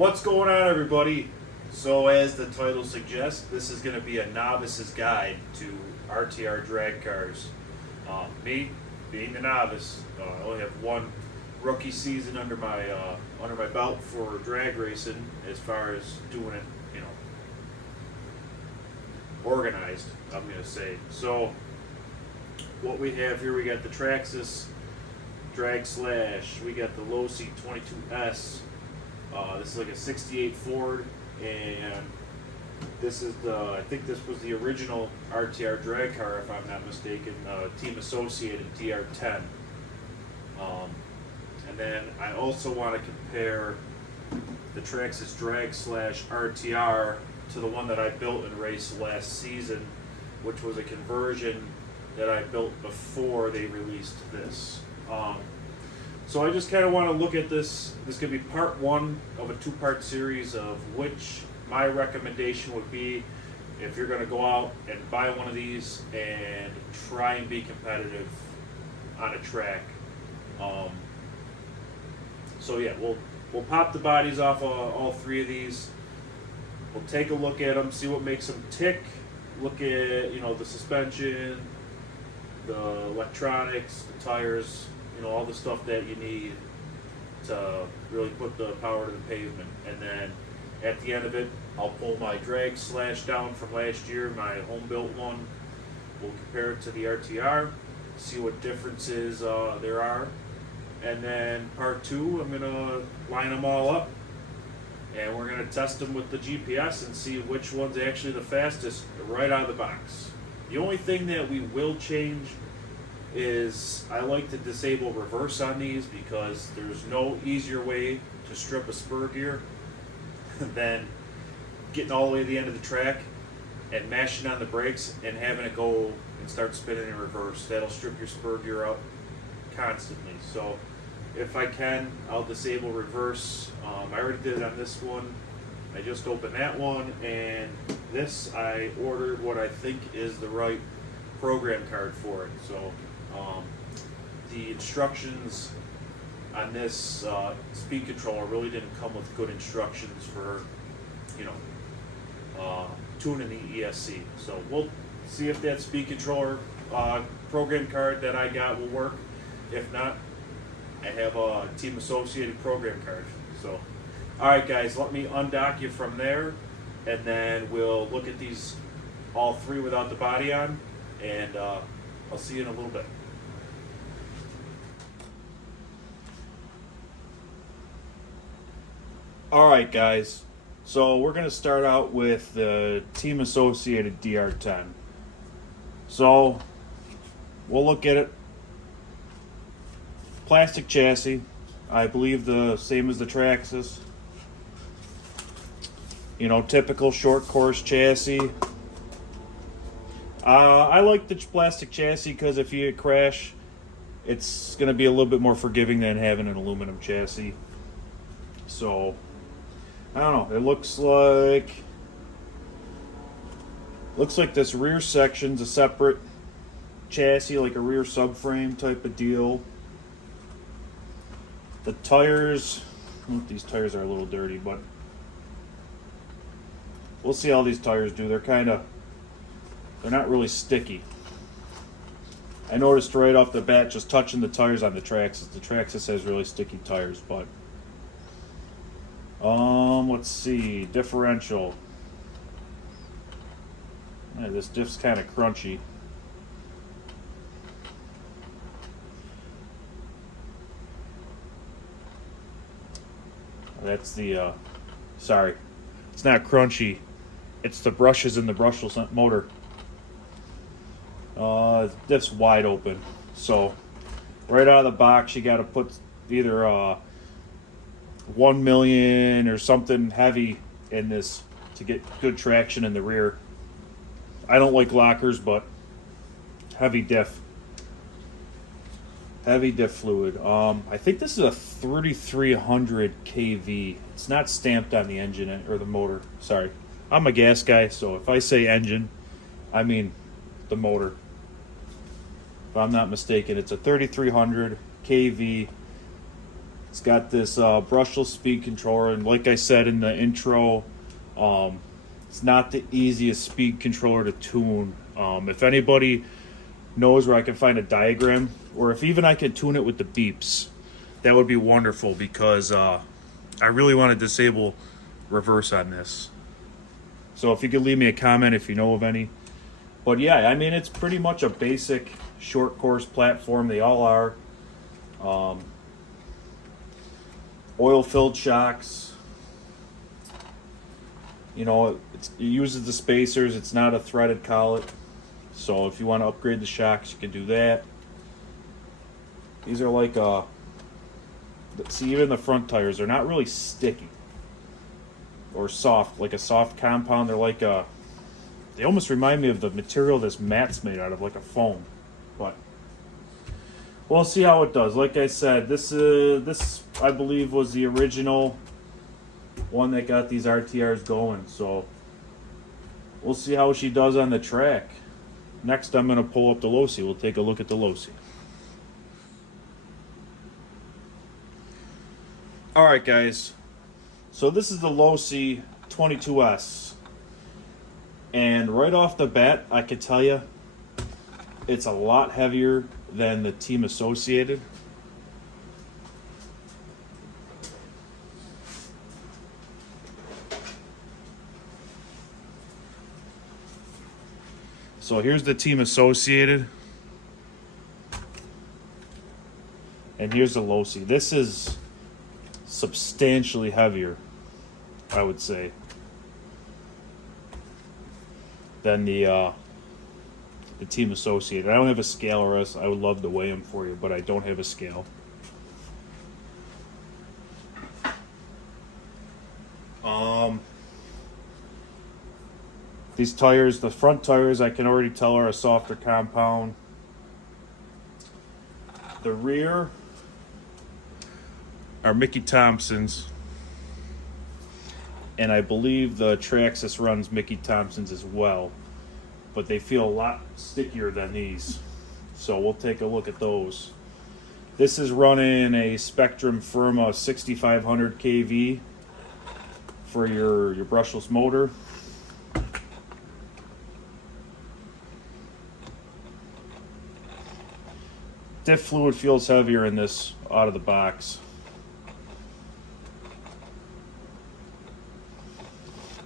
What's going on, everybody? So as the title suggests, this is going to be a novice's guide to RTR drag cars. Me, being the novice, I only have one rookie season under my belt for drag racing as far as doing it, organized, I'm going to say. So what we have here, we got the TRAXXAS drag slash, we got the LOSI 22S. This is like a 68 Ford, and this is I think this was the original RTR drag car, if I'm not mistaken, team associated TR10. And then I also want to compare the TRAXXAS drag slash RTR to the one that I built and raced last season, which was a conversion that I built before they released this. So I just kind of want to look at this. This could be part one of a two-part series of which my recommendation would be if you're going to go out and buy one of these and try and be competitive on a track. So yeah, we'll pop the bodies off of all three of these. We'll take a look at them, see what makes them tick. Look at the suspension, the electronics, the tires. All the stuff that you need to really put the power to the pavement. And then at the end of it, I'll pull my drag slash down from last year, my home built one. We'll compare it to the RTR, see what differences there are. And then part two, I'm gonna line them all up and we're gonna test them with the GPS and see which one's actually the fastest right out of the box. The only thing that we will change is I like to disable reverse on these because there's no easier way to strip a spur gear than getting all the way to the end of the track and mashing on the brakes and having it go and start spinning in reverse. That'll strip your spur gear up constantly. So if I can, I'll disable reverse. I already did it on this one. I just opened that one, and this I ordered what I think is the right program card for it. So the instructions on this speed controller really didn't come with good instructions for tuning the ESC. So we'll see if that speed controller program card that I got will work. If not, I have a team associated program card. So alright guys, let me undock you from there, and then we'll look at these all three without the body on, and I'll see you in a little bit. Alright guys, so we're going to start out with the team associated DR10. So we'll look at it. Plastic chassis, I believe the same as the TRAXXAS. Typical short course chassis. I like the plastic chassis because if you crash, it's going to be a little bit more forgiving than having an aluminum chassis. So I don't know. It looks like this rear section's a separate chassis, like a rear subframe type of deal. The tires, these tires are a little dirty, but we'll see how these tires do. They're not really sticky. I noticed right off the bat, just touching the tires on the TRAXXAS. The TRAXXAS has really sticky tires, but let's see, differential. Yeah, this diff's kind of crunchy. That's the, sorry, it's not crunchy. It's the brushes in the brushless motor. Diff's wide open. So, right out of the box, you got to put either 1 million or something heavy in this to get good traction in the rear. I don't like lockers, but heavy diff. Heavy diff fluid. I think this is a 3300 kV. It's not stamped on the engine or the motor. Sorry. I'm a gas guy, so if I say engine, I mean the motor. If I'm not mistaken, it's a 3300 kV It's got this brushless speed controller, and like I said in the intro, it's not the easiest speed controller to tune. If anybody knows where I can find a diagram, or if even I can tune it with the beeps, that would be wonderful, because I really want to disable reverse on this. So if you could leave me a comment if you know of any. But yeah, I mean, it's pretty much a basic short course platform. They all are. Oil-filled shocks. You know, it uses the spacers. It's not a threaded collet. So if you want to upgrade the shocks, you can do that. These are like see, even the front tires, they're not really sticky or soft, like a soft compound. They're like they almost remind me of the material this mat's made out of, like a foam. But we'll see how it does. Like I said, this I believe was the original one that got these RTRs going. So we'll see how she does on the track. Next, I'm going to pull up the LOSI. We'll take a look at the LOSI. Alright guys, so this is the LOSI 22S, and right off the bat I can tell you it's a lot heavier than the Team Associated. So here's the Team Associated, and here's the LOSI. This is substantially heavier, I would say, than the Team Associated. I don't have a scale, or else I would love to weigh them for you, but I don't have a scale. These tires, the front tires, I can already tell are a softer compound. The rear are Mickey Thompson's, and I believe the TRAXXAS runs Mickey Thompson's as well, but they feel a lot stickier than these, so we'll take a look at those. This is running a Spectrum Firma 6500 kV for your brushless motor. Diff fluid feels heavier in this out of the box.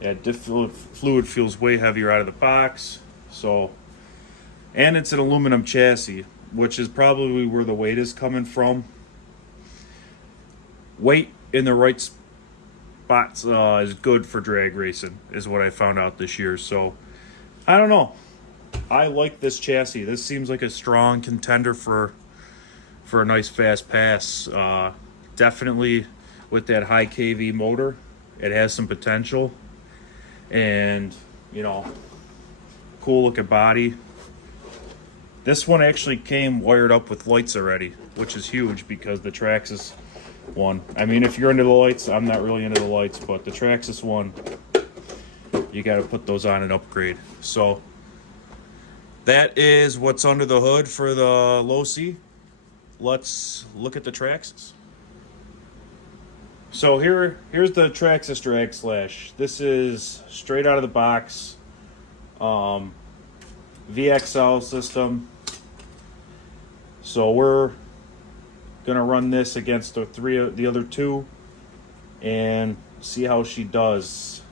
Yeah, diff fluid feels way heavier out of the box. So, and it's an aluminum chassis, which is probably where the weight is coming from. Weight in the right spots is good for drag racing, is what I found out this year. So, I don't know. I like this chassis. This seems like a strong contender for a nice fast pass. Definitely with that high kV motor, it has some potential. And, you know, cool looking body. This one actually came wired up with lights already, which is huge, because the TRAXXAS one, I mean, if you're into the lights, I'm not really into the lights, but the TRAXXAS one, you got to put those on and upgrade. So that is what's under the hood for the LOSI. Let's look at the TRAXXAS. So here's the TRAXXAS Drag Slash. This is straight out of the box. VXL system. So we're gonna run this against the other two and see how she does.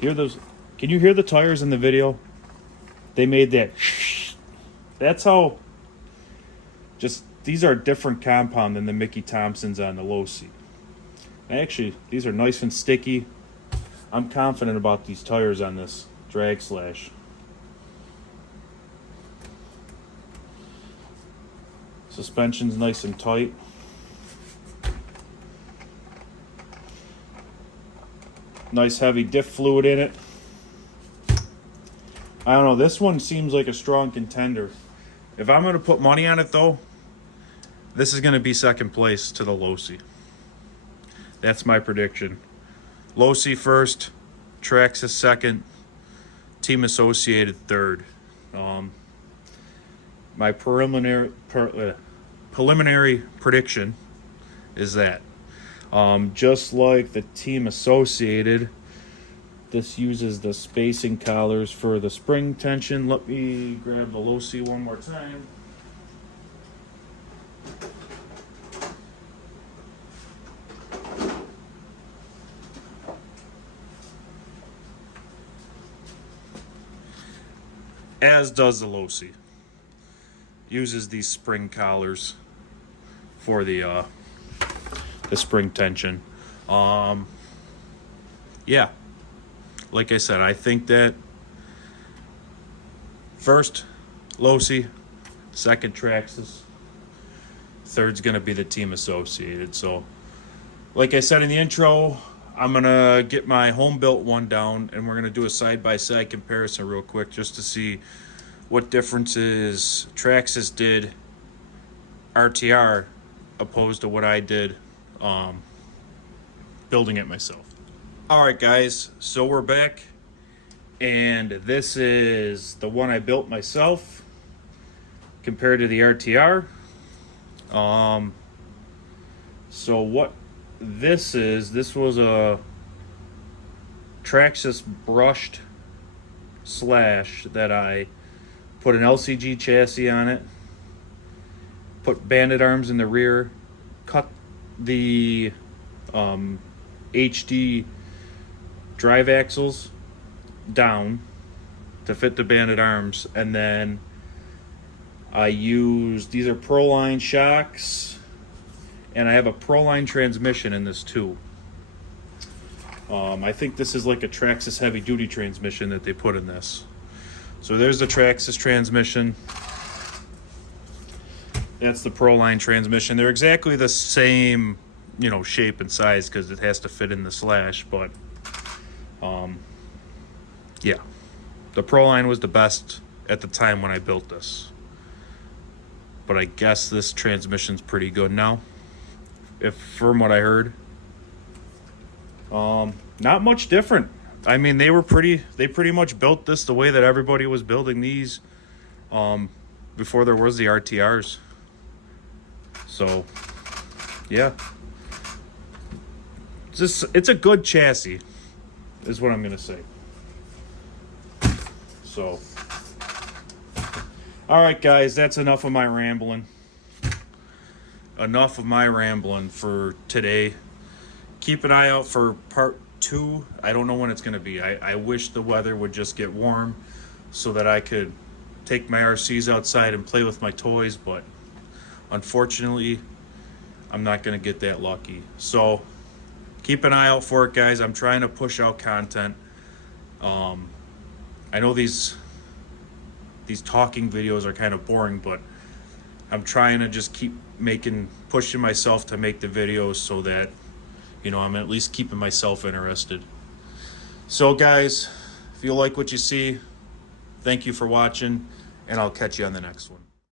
Can you hear the tires in the video? They made that. That's how. Just, these are a different compound than the Mickey Thompsons on the LOSI. Actually, these are nice and sticky. I'm confident about these tires on this Drag Slash. Suspension's nice and tight. Nice heavy diff fluid in it. I don't know, this one seems like a strong contender. If I'm going to put money on it though, this is going to be second place to the LOSI. That's my prediction. LOSI first, TRAXXAS second, Team Associated third. My preliminary preliminary prediction is that just like the Team Associated, this uses the spacing collars for the spring tension. Let me grab the LOSI one more time. As does the LOSI. Uses these spring collars for the spring tension. Yeah. Like I said, I think that first LOSI, second TRAXXAS, third's gonna be the Team Associated. So, like I said in the intro, I'm gonna get my home built one down, and we're gonna do a side-by-side comparison real quick just to see what differences TRAXXAS did RTR opposed to what I did building it myself. All right, guys, so we're back, and this is the one I built myself compared to the RTR. So what this was a TRAXXAS brushed slash that I put an LCG chassis on it, put banded arms in the rear, cut the HD drive axles down to fit the banded arms, and then I used, these are Proline shocks, and I have a Proline transmission in this too. I think this is like a TRAXXAS heavy duty transmission that they put in this. So there's the TRAXXAS transmission. That's the Proline transmission. They're exactly the same, you know, shape and size because it has to fit in the slash, but yeah, the Proline was the best at the time when I built this, but I guess this transmission's pretty good now, if from what I heard. Not much different. I mean, they pretty much built this the way that everybody was building these before there was the RTRs. So yeah, it's a good chassis is what I'm gonna say. So, all right, guys, that's enough of my rambling. Enough of my rambling for today. Keep an eye out for part 2. I don't know when it's going to be. I wish the weather would just get warm so that I could take my RCs outside and play with my toys, but unfortunately, I'm not going to get that lucky. So, keep an eye out for it, guys. I'm trying to push out content. I know these talking videos are kind of boring, but I'm trying to just keep pushing myself to make the videos so that, you know, I'm at least keeping myself interested. So guys, if you like what you see, thank you for watching, and I'll catch you on the next one.